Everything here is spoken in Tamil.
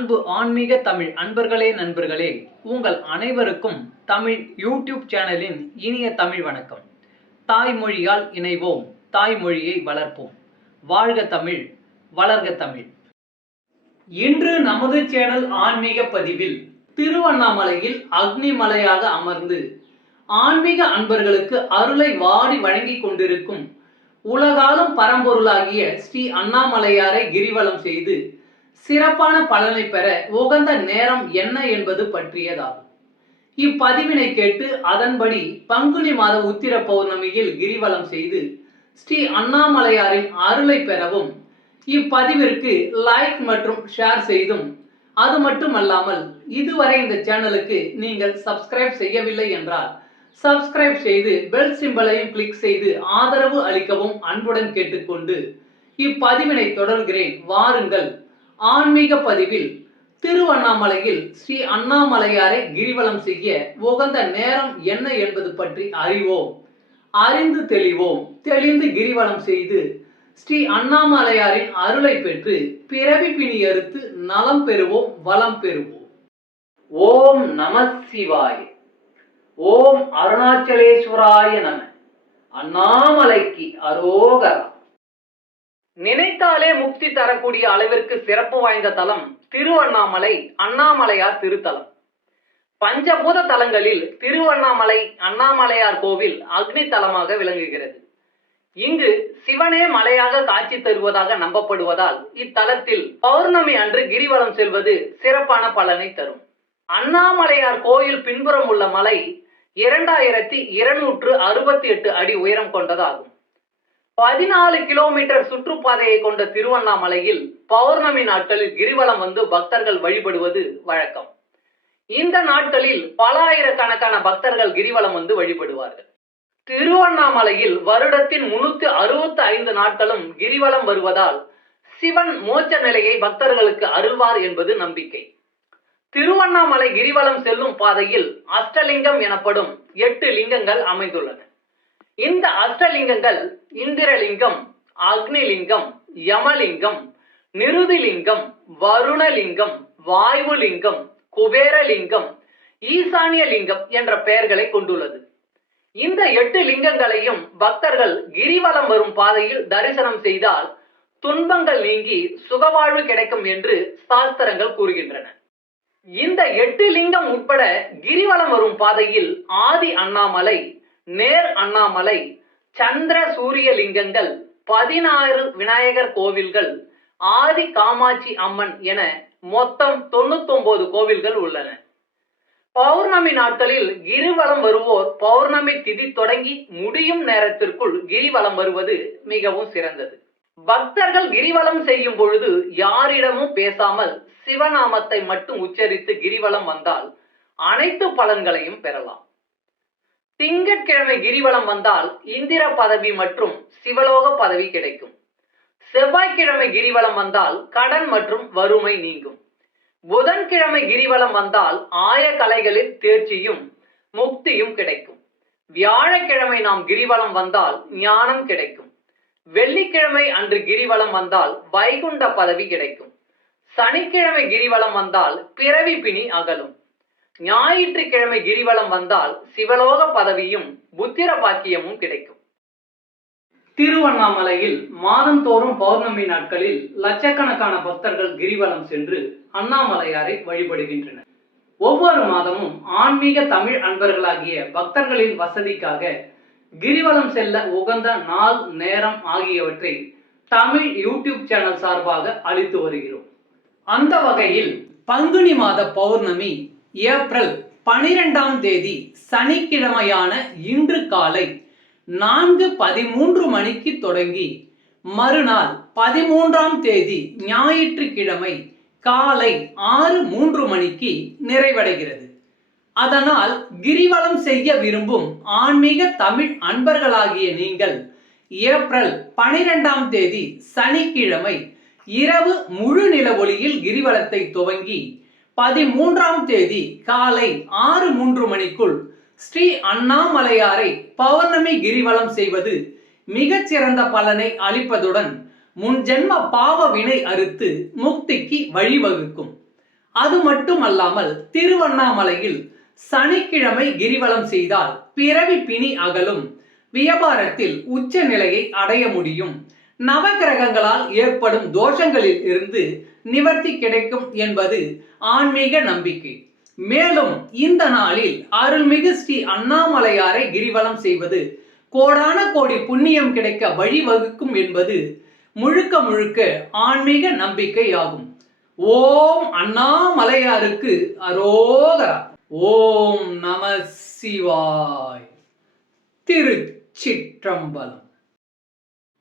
அன்பு ஆன்மீக தமிழ் அன்பர்களே நண்பர்களே உங்கள் அனைவருக்கும் தமிழ் யூடியூப் சேனலின் இனிய தமிழ் வணக்கம். தாய்மொழியால் இணைவோம் தாய்மொழியை வளர்ப்போம். வாழ்க தமிழ் வளர்க தமிழ். இன்று நமது சேனல் ஆன்மீக பதிவில் திருவண்ணாமலையில் அக்னிமலையாக அமர்ந்து ஆன்மீக அன்பர்களுக்கு அருளை வாரி வழங்கிக் கொண்டிருக்கும் உலகாலும் பரம்பொருளாகிய ஸ்ரீ அண்ணாமலையாரை கிரிவலம் செய்து சிறப்பான பலனை பெற உகந்த நேரம் என்ன என்பது பற்றியதாகும். இப்பதிவினை கேட்டு அதன்படி பங்குனி மாத உத்திர பௌர்ணமியில் கிரிவலம் செய்து ஸ்ரீ அண்ணாமலையாரின் அருளை பெறவும் இப்பதிவிற்கு லைக் மற்றும் ஷேர் செய்தும். அது மட்டுமல்லாமல் இதுவரை இந்த சேனலுக்கு நீங்கள் சப்ஸ்கிரைப் செய்யவில்லை என்றால் சப்ஸ்கிரைப் செய்து பெல் சிம்பலையும் கிளிக் செய்து ஆதரவு அளிக்கவும் அன்புடன் கேட்டுக்கொண்டு இப்பதிவினை தொடர்கிறேன். வாருங்கள். ஆன்மீக பதிவில் திருவண்ணாமலையில் ஸ்ரீ அண்ணாமலையாரை கிரிவலம் செய்ய உகந்த நேரம் என்ன என்பது பற்றி அறிவோம். அறிந்து தெளிவோம். தெளிந்து கிரிவலம் செய்து ஸ்ரீ அண்ணாமலையாரின் அருளை பெற்று பிறவி பிணி அறுத்து நலம் பெறுவோம் வளம் பெறுவோம். ஓம் நம சிவாய். ஓம் அருணாச்சலேஸ்வராய நம. அண்ணாமலைக்கு அரோகரா. நினைத்தாலே முக்தி தரக்கூடிய அளவிற்கு சிறப்பு வாய்ந்த தலம் திருவண்ணாமலை அண்ணாமலையார் திருத்தலம். பஞ்சபூத தலங்களில் திருவண்ணாமலை அண்ணாமலையார் கோவில் அக்னி தலமாக விளங்குகிறது. இங்கு சிவனே மலையாக காட்சி தருவதாக நம்பப்படுவதால் இத்தலத்தில் பௌர்ணமி அன்று கிரிவலம் செல்வது சிறப்பான பலனை தரும். அண்ணாமலையார் கோயில் பின்புறம் உள்ள மலை இரண்டாயிரத்தி இருநூற்று அறுபத்தி எட்டு அடி உயரம் கொண்டதாகும். பதினாலு கிலோமீட்டர் சுற்றுப்பாதையை கொண்ட திருவண்ணாமலையில் பௌர்ணமி நாட்களில் கிரிவலம் வந்து பக்தர்கள் வழிபடுவது வழக்கம். இந்த நாட்களில் பல ஆயிரக்கணக்கான பக்தர்கள் கிரிவலம் வந்து வழிபடுவார்கள். திருவண்ணாமலையில் வருடத்தின் முன்னூத்தி அறுபத்தி ஐந்து நாட்களும் கிரிவலம் வருவதால் சிவன் மோட்ச நிலையை பக்தர்களுக்கு அருள்வார் என்பது நம்பிக்கை. திருவண்ணாமலை கிரிவலம் செல்லும் பாதையில் அஷ்டலிங்கம் எனப்படும் எட்டு லிங்கங்கள் அமைந்துள்ளன. இந்த அஷ்டலிங்கங்கள் இந்திரலிங்கம் அக்னிலிங்கம் யமலிங்கம் நிருதிலிங்கம் வருணலிங்கம் வாயுலிங்கம் குபேரலிங்கம் ஈசானிய லிங்கம் என்ற பெயர்களை கொண்டுள்ளது. இந்த எட்டு லிங்கங்களையும் பக்தர்கள் கிரிவலம் வரும் பாதையில் தரிசனம் செய்தால் துன்பங்கள் நீங்கி சுகவாழ்வு கிடைக்கும் என்று சாஸ்திரங்கள் கூறுகின்றன. இந்த எட்டு லிங்கம் உட்பட கிரிவலம் வரும் பாதையில் ஆதி அண்ணாமலை நேர் அண்ணாமலை சந்திர சூரிய லிங்கங்கள் பதினாறு விநாயகர் கோவில்கள் ஆதி காமாட்சி அம்மன் என மொத்தம் தொண்ணூத்தி கோவில்கள் உள்ளன. பௌர்ணமி நாட்களில் கிரிவலம் வருவோர் பௌர்ணமி திதி தொடங்கி முடியும் நேரத்திற்குள் கிரிவலம் வருவது மிகவும் சிறந்தது. பக்தர்கள் கிரிவலம் செய்யும் பொழுது யாரிடமும் பேசாமல் சிவநாமத்தை மட்டும் உச்சரித்து கிரிவலம் வந்தால் அனைத்து பலன்களையும் பெறலாம். திங்கட்கிழமை கிரிவலம் வந்தால் இந்திர பதவி மற்றும் சிவலோக பதவி கிடைக்கும். செவ்வாய்க்கிழமை கிரிவலம் வந்தால் கடன் மற்றும் வறுமை நீங்கும். புதன்கிழமை கிரிவலம் வந்தால் ஆய கலைகளில் தேர்ச்சியும் முக்தியும் கிடைக்கும். வியாழக்கிழமை நாம் கிரிவலம் வந்தால் ஞானம் கிடைக்கும். வெள்ளிக்கிழமை அன்று கிரிவலம் வந்தால் வைகுண்ட பதவி கிடைக்கும். சனிக்கிழமை கிரிவலம் வந்தால் பிறவி பிணி அகலும். ஞாயிற்றுக்கிழமை கிரிவலம் வந்தால் சிவலோக பதவியும் புத்திர பாக்கியமும் கிடைக்கும். திருவண்ணாமலையில் மாதந்தோறும் பௌர்ணமி நாட்களில் லட்சக்கணக்கான பக்தர்கள் கிரிவலம் சென்று அண்ணாமலையாரை வழிபடுகின்றனர். ஒவ்வொரு மாதமும் ஆன்மீக தமிழ் அன்பர்களாகிய பக்தர்களின் வசதிக்காக கிரிவலம் செல்ல உகந்த நாள் நேரம் ஆகியவற்றை தமிழ் யூடியூப் சேனல் சார்பாக அளித்து வருகிறோம். அந்த வகையில் பங்குனி மாத பௌர்ணமி ஏப்ரல் பனிரெண்டாம் தேதி சனிக்கிழமையான இன்று காலை நான்கு பதிமூன்று மணிக்கு தொடங்கி மறுநாள் பதிமூன்றாம் தேதி ஞாயிற்றுக்கிழமை காலை ஆறு மூன்று மணிக்கு நிறைவடைகிறது. அதனால் கிரிவலம் செய்ய விரும்பும் ஆன்மீக தமிழ் அன்பர்களாகிய நீங்கள் ஏப்ரல் பனிரெண்டாம் தேதி சனிக்கிழமை இரவு முழு நில ஒளியில் கிரிவலத்தை துவங்கி பதிமூன்றாம் தேதி காலை ஆறு மூன்று மணிக்குள் ஸ்ரீ அண்ணாமலையாரை பௌர்ணமி கிரிவலம் செய்வது மிகச்சிறந்த பலனை அளிப்பதுடன் முன்ஜென்ம பாவ வினை அறுத்து முக்திக்கு வழிவகுக்கும். அது மட்டுமல்லாமல் திருவண்ணாமலையில் சனிக்கிழமை கிரிவலம் செய்தால் பிறவி பிணி அகலும். வியாபாரத்தில் உச்ச நிலையை அடைய முடியும். நவகிரகங்களால் ஏற்படும் தோஷங்களில் இருந்து நிவர்த்தி கிடைக்கும் என்பது ஆன்மீக நம்பிக்கை. மேலும் இந்த நாளில் அருள்மிகு ஸ்ரீ அண்ணாமலையாரை கிரிவலம் செய்வது கோடான கோடி புண்ணியம் கிடைக்க வழிவகுக்கும் என்பது முழுக்க முழுக்க ஆன்மீக நம்பிக்கையாகும். ஓம் அண்ணாமலையாருக்கு அரோகரா. ஓம் நம சிவாய். திருச்சிற்றம்பலம்.